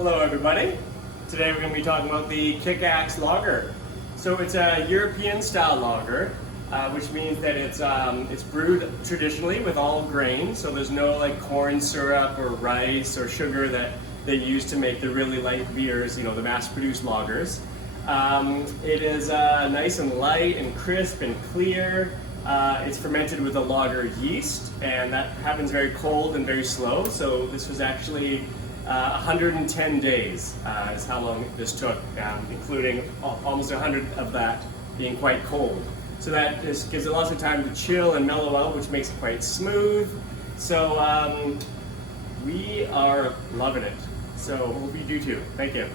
Hello everybody. Today we're going to be talking about the Kick-Axe Lager. So it's a European style lager, which means that it's brewed traditionally with all grain. So there's no like corn syrup or rice or sugar that they use to make the really light beers, you know, the mass-produced lagers. It is nice and light and crisp and clear. It's fermented with a lager yeast, and that happens very cold and very slow. So this was actually 110 days is how long this took, including almost 100 of that being quite cold. So that just gives it lots of time to chill and mellow out, which makes it quite smooth. So we are loving it. So hope you do too. Thank you.